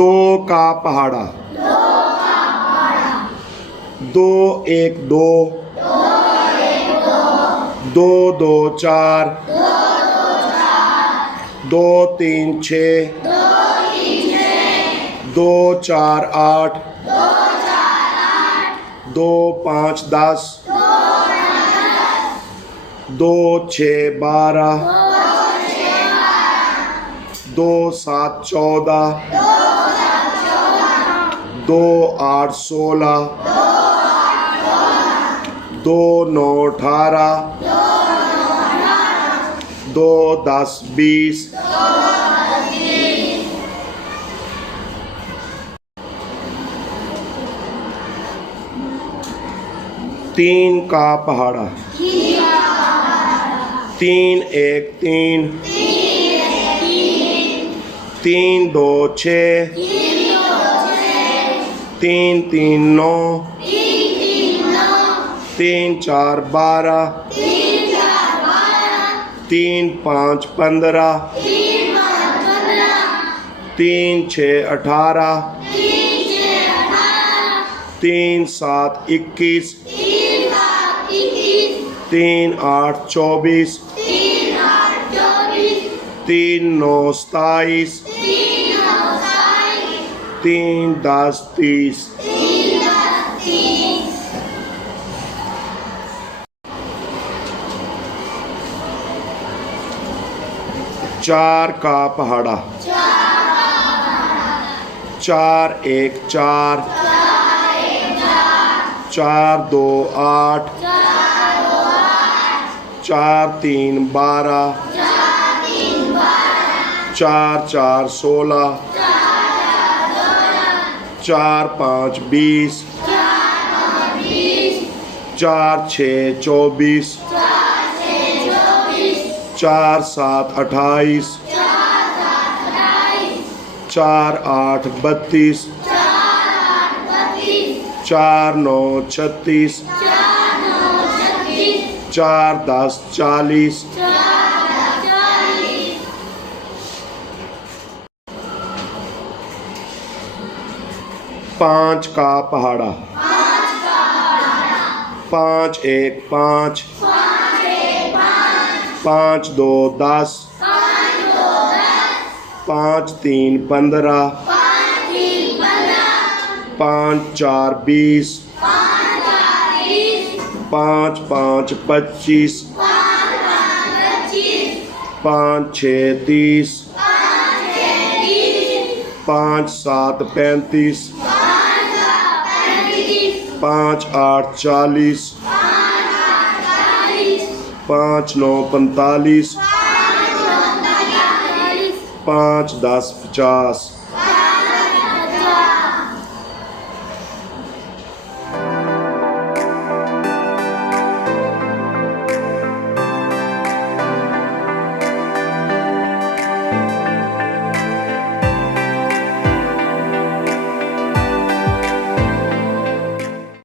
दो का पहाड़ा, दो एक दो, दो दो चार, दो तीन छः, दो चार आठ, दो पाँच 10, दो छः 12, दो सात 14, दो आठ 16, दो नौ 18, दो 10 20, तीन का पहाड़ा, तीन एक 3, तीन दो 6, तीन तीन 9, तीन चार 12, तीन पाँच 15, तीन छः 18, तीन सात 21, तीन आठ 24, तीन नौ 27, तीन 10 30, चार का पहाड़ा, चार एक 4, चार दो 8, चार तीन 12, चार चार 16, चार पाँच 20, चार छः 24, चार सात 28, चार आठ 32, चार नौ 36, चार 10 40, पाँच का पहाड़ा, पाँच एक 5, पाँच दो 10, पाँच तीन 15, पाँच चार 20, पाँच पाँच 25, पाँच छः 30, पाँच सात 35, पाँच आठ 40, पाँच नौ 45, पाँच 10 50।